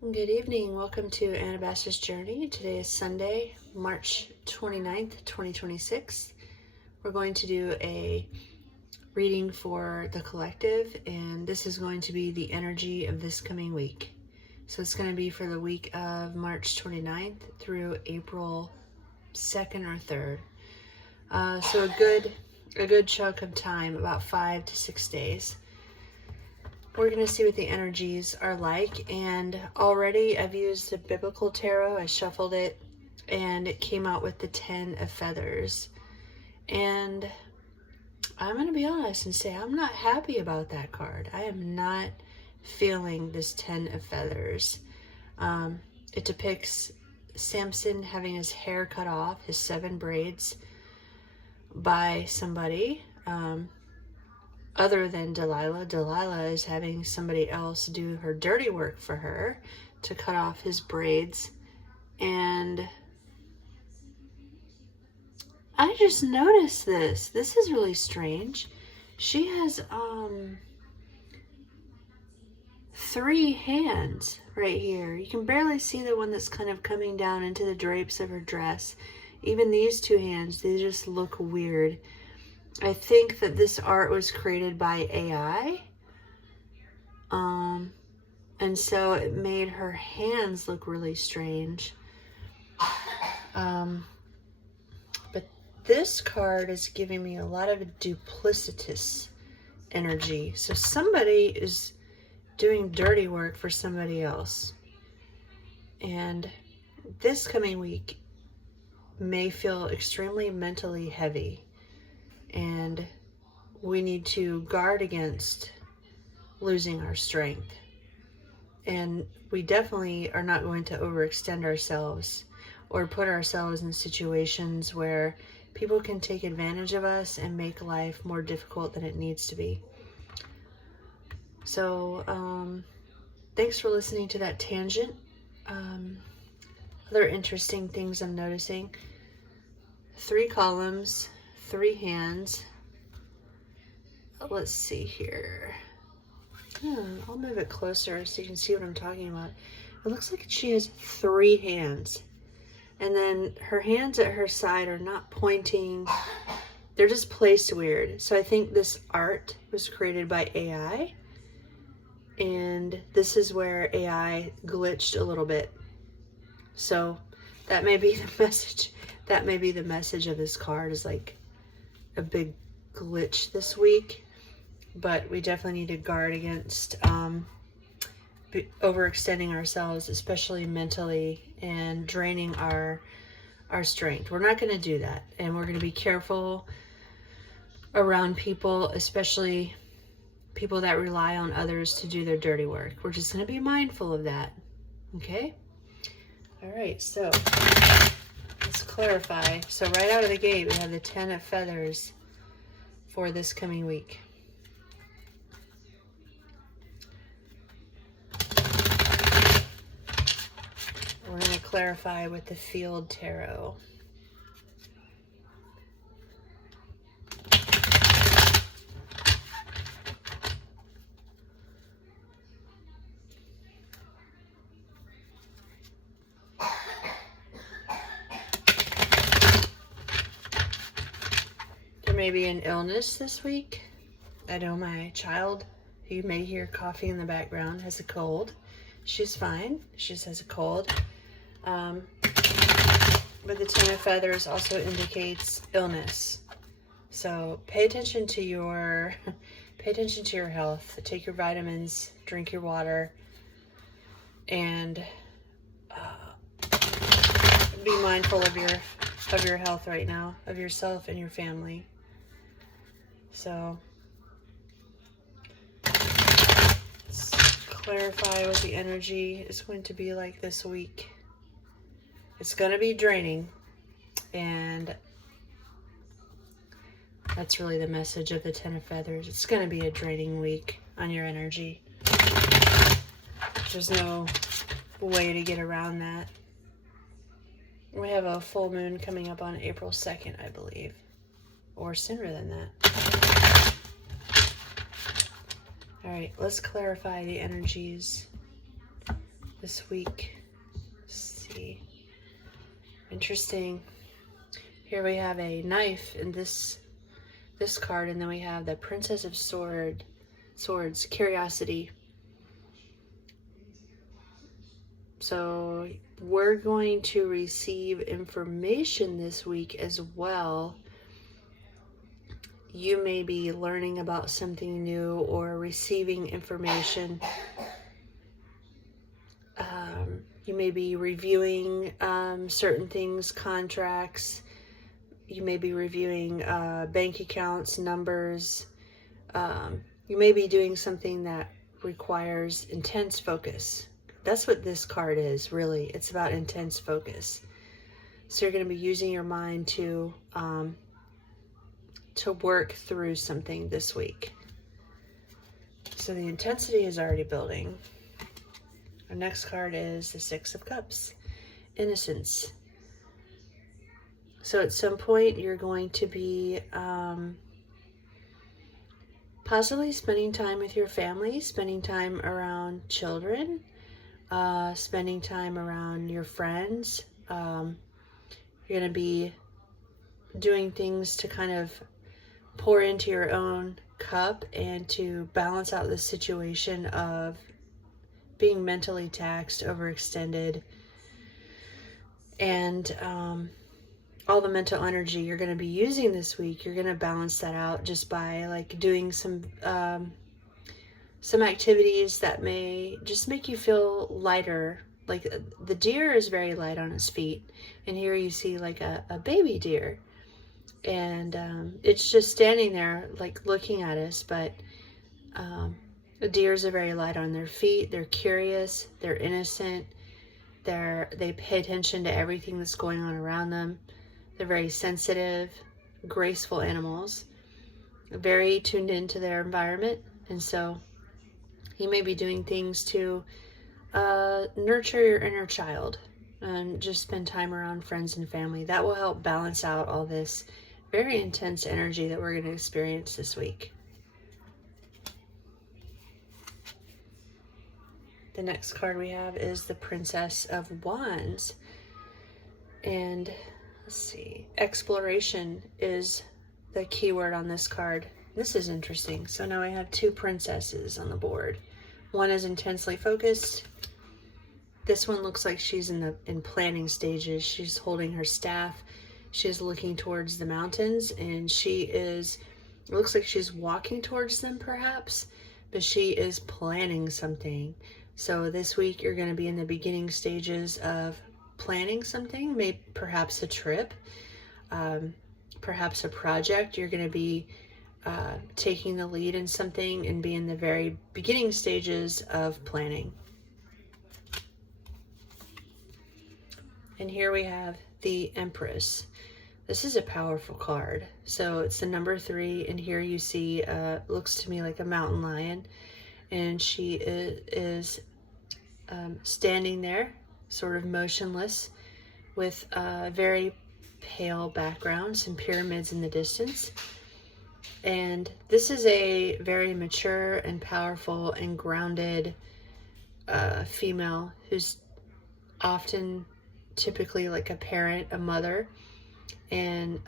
Good evening. Welcome to Anabasis Journey. Today is Sunday, March 29th, 2026. We're going to do a reading for the collective, and this is going to be the energy of this coming week. So it's going to be for the week of March 29th through April 2nd or 3rd. So a good chunk of time, about 5 to 6 days. We're going to see what the energies are like, and already I've used the biblical tarot. I shuffled it and it came out with the 10 of feathers, and I'm going to be honest and say I'm not happy about that card. I am not feeling this 10 of feathers. It depicts Samson having his hair cut off, his 7 braids, by somebody other than Delilah. Delilah is having somebody else do her dirty work for her to cut off his braids. And I just noticed this. This is really strange. She has 3 hands right here. You can barely see the one that's kind of coming down into the drapes of her dress. Even these 2 hands, they just look weird. I think that this art was created by AI. And so it made her hands look really strange. But this card is giving me a lot of duplicitous energy. So somebody is doing dirty work for somebody else. And this coming week may feel extremely mentally heavy. And we need to guard against losing our strength. And we definitely are not going to overextend ourselves or put ourselves in situations where people can take advantage of us and make life more difficult than it needs to be. So, thanks for listening to that tangent. Other interesting things I'm noticing: 3 columns, 3 hands. Let's see here. I'll move it closer so you can see what I'm talking about. It looks like she has 3 hands. And then her hands at her side are not pointing. They're just placed weird. So I think this art was created by AI. And this is where AI glitched a little bit. So that may be the message. That may be the message of this card, is like a big glitch this week. But we definitely need to guard against overextending ourselves, especially mentally, and draining our strength. We're not going to do that, and we're going to be careful around people, especially people that rely on others to do their dirty work. We're just going to be mindful of that. Okay? All right, so let's clarify. So right out of the gate, we have the 10 of feathers for this coming week. We're going to clarify with the field tarot. There may be an illness this week. I know my child, who you may hear coughing in the background, has a cold. She's fine. She just has a cold. But the 10 of feathers also indicates illness. So pay attention to your health. Take your vitamins, drink your water, and be mindful of your health right now, of yourself and your family. So let's clarify what the energy is going to be like this week. It's going to be draining, and that's really the message of the 10 of feathers. It's going to be a draining week on your energy. There's no way to get around that. We have a full moon coming up on April 2nd, I believe, or sooner than that. All right, let's clarify the energies this week. Let's see. Interesting. Here we have a knife in this card, and then we have the Princess of Swords, curiosity. So we're going to receive information this week as well. You may be learning about something new or receiving information. You may be reviewing certain things, contracts. You may be reviewing bank accounts, numbers. You may be doing something that requires intense focus. That's what this card is, really. It's about intense focus. So you're going to be using your mind to work through something this week. So the intensity is already building. Our next card is the Six of Cups, innocence. So at some point you're going to be possibly spending time with your family, spending time around children, spending time around your friends. You're going to be doing things to kind of pour into your own cup and to balance out the situation of being mentally taxed, overextended, and all the mental energy you're going to be using this week. You're going to balance that out just by like doing some activities that may just make you feel lighter. Like the deer is very light on his feet, and here you see like a baby deer, and it's just standing there like looking at us, but the deers are very light on their feet. They're curious, they're innocent, they pay attention to everything that's going on around them. They're very sensitive, graceful animals, very tuned into their environment. And so you may be doing things to nurture your inner child and just spend time around friends and family. That will help balance out all this very intense energy that we're going to experience this week. The next card we have is the Princess of Wands. And let's see, exploration is the key word on this card. This is interesting. So now I have two princesses on the board. One is intensely focused. This one looks like she's in planning stages. She's holding her staff. She's looking towards the mountains, and it looks like she's walking towards them perhaps, but she is planning something. So this week you're going to be in the beginning stages of planning something, maybe perhaps a trip, perhaps a project. You're going to be taking the lead in something and be in the very beginning stages of planning. And here we have the Empress. This is a powerful card. So it's the number 3, and here you see, looks to me like a mountain lion, and she is standing there, sort of motionless, with a very pale background, some pyramids in the distance. And this is a very mature and powerful and grounded female who's often typically like a parent, a mother, and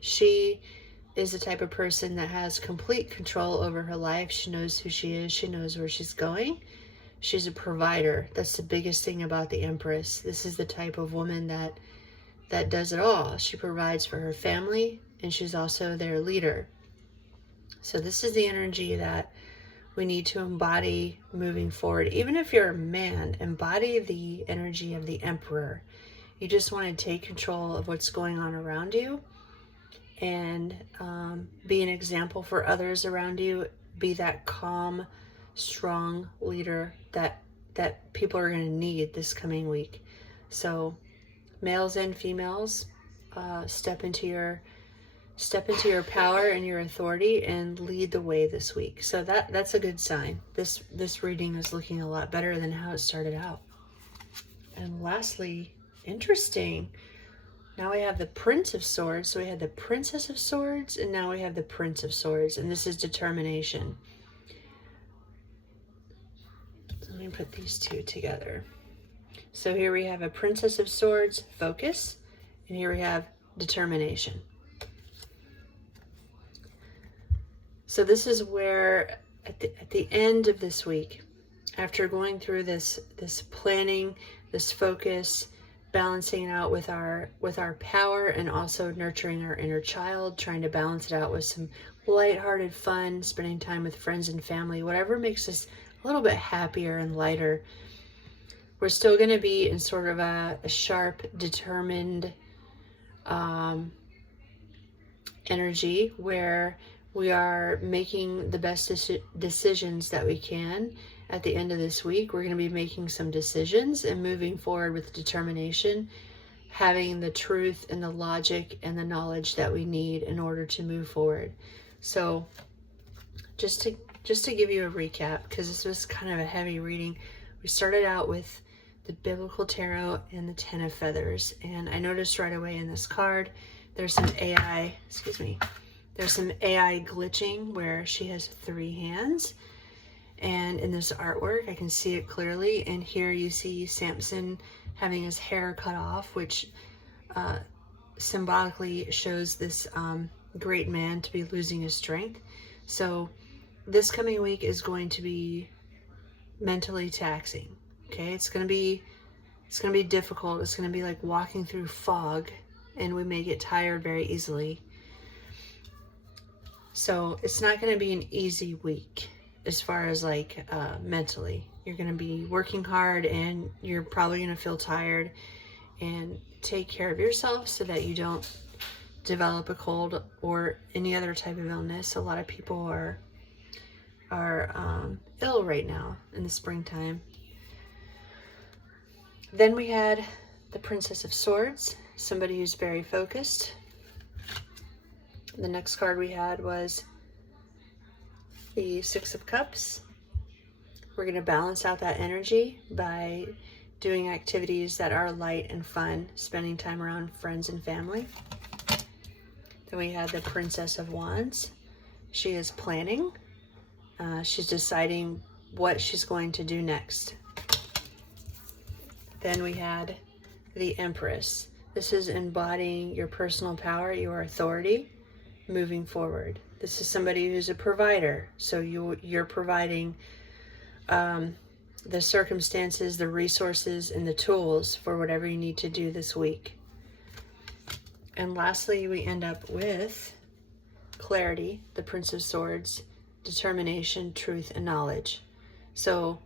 she is the type of person that has complete control over her life. She knows who she is. She knows where she's going. She's a provider. That's the biggest thing about the Empress. This is the type of woman that does it all. She provides for her family, and she's also their leader. So this is the energy that we need to embody moving forward. Even if you're a man, embody the energy of the Emperor. You just want to take control of what's going on around you, and be an example for others around you. Be that calm, strong leader that people are going to need this coming week. So males and females, step into your power and your authority and lead the way this week. So that's a good sign. This reading is looking a lot better than how it started out. And lastly, interesting, now we have the Prince of Swords. So we had the Princess of Swords, and now we have the Prince of Swords, and this is determination. Let me put these two together. So here we have a Princess of Swords, focus, and here we have determination. So this is where at the end of this week, after going through this planning, this focus, balancing it out with our power, and also nurturing our inner child, trying to balance it out with some lighthearted fun, spending time with friends and family, whatever makes us a little bit happier and lighter. We're still going to be in sort of a sharp, determined energy where we are making the best decisions that we can. At the end of this week, we're going to be making some decisions and moving forward with determination, having the truth and the logic and the knowledge that we need in order to move forward. So just to give you a recap, because this was kind of a heavy reading, we started out with the Biblical Tarot and the Ten of Feathers. And I noticed right away in this card, there's some AI glitching where she has 3 hands. And in this artwork, I can see it clearly. And here you see Samson having his hair cut off, which symbolically shows this great man to be losing his strength. So this coming week is going to be mentally taxing. Okay, it's gonna be difficult. It's gonna be like walking through fog, and we may get tired very easily. So it's not gonna be an easy week as far as like mentally. You're gonna be working hard, and you're probably gonna feel tired. And take care of yourself so that you don't develop a cold or any other type of illness. A lot of people are ill right now in the springtime. Then we had the Princess of Swords, somebody who's very focused. The next card we had was the Six of Cups. We're going to balance out that energy by doing activities that are light and fun, spending time around friends and family. Then we had the Princess of Wands. She is planning. She's deciding what she's going to do next. Then we had the Empress. This is embodying your personal power, your authority, moving forward. This is somebody who's a provider. So you're providing the circumstances, the resources, and the tools for whatever you need to do this week. And lastly, we end up with clarity, the Prince of Swords, determination, truth, and knowledge. So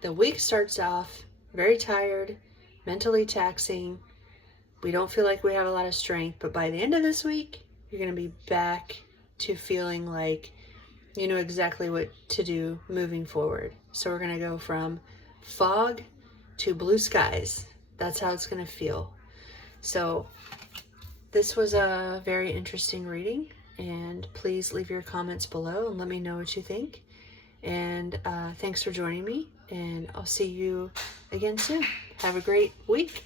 the week starts off very tired, mentally taxing. We don't feel like we have a lot of strength, but by the end of this week, you're going to be back to feeling like you know exactly what to do moving forward. So we're going to go from fog to blue skies. That's how it's going to feel. So this was a very interesting reading, and please leave your comments below and let me know what you think. And thanks for joining me, and I'll see you again soon. Have a great week.